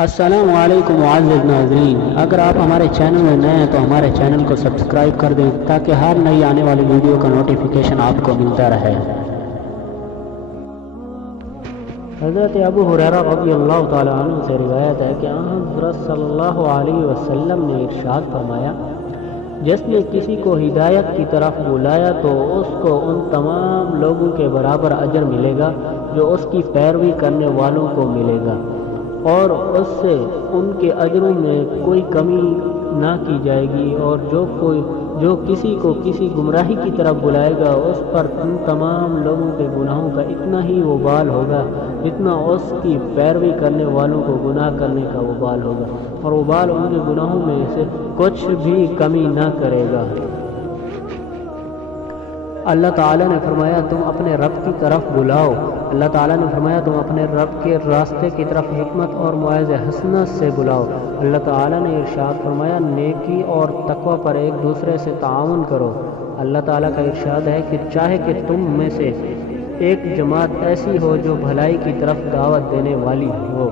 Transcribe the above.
السلام علیکم معزز ناظرین، اگر آپ ہمارے چینل میں نئے ہیں تو ہمارے چینل کو سبسکرائب کر دیں تاکہ ہر نئی آنے والی ویڈیو کا نوٹیفیکیشن آپ کو ملتا رہے۔ حضرت ابو ہریرہ رضی اللہ تعالیٰ عنہ سے روایت ہے کہ حضرت صلی اللہ علیہ وسلم نے ارشاد فرمایا، جس نے کسی کو ہدایت کی طرف بلایا تو اس کو ان تمام لوگوں کے برابر اجر ملے گا جو اس کی پیروی کرنے والوں کو ملے گا، اور اس سے ان کے اجروں میں کوئی کمی نہ کی جائے گی، اور جو کسی کو کسی گمراہی کی طرف بلائے گا اس پر ان تمام لوگوں کے گناہوں کا اتنا ہی وبال ہوگا جتنا اس کی پیروی کرنے والوں کو گناہ کرنے کا وبال ہوگا، اور وبال ان کے گناہوں میں سے کچھ بھی کمی نہ کرے گا۔ اللہ تعالیٰ نے فرمایا تم اپنے رب کی طرف بلاؤ، اللہ تعالیٰ نے فرمایا تم اپنے رب کے راستے کی طرف حکمت اور موعظہ حسنہ سے بلاؤ، اللہ تعالیٰ نے ارشاد فرمایا نیکی اور تقوی پر ایک دوسرے سے تعاون کرو، اللہ تعالیٰ کا ارشاد ہے کہ چاہے کہ تم میں سے ایک جماعت ایسی ہو جو بھلائی کی طرف دعوت دینے والی ہو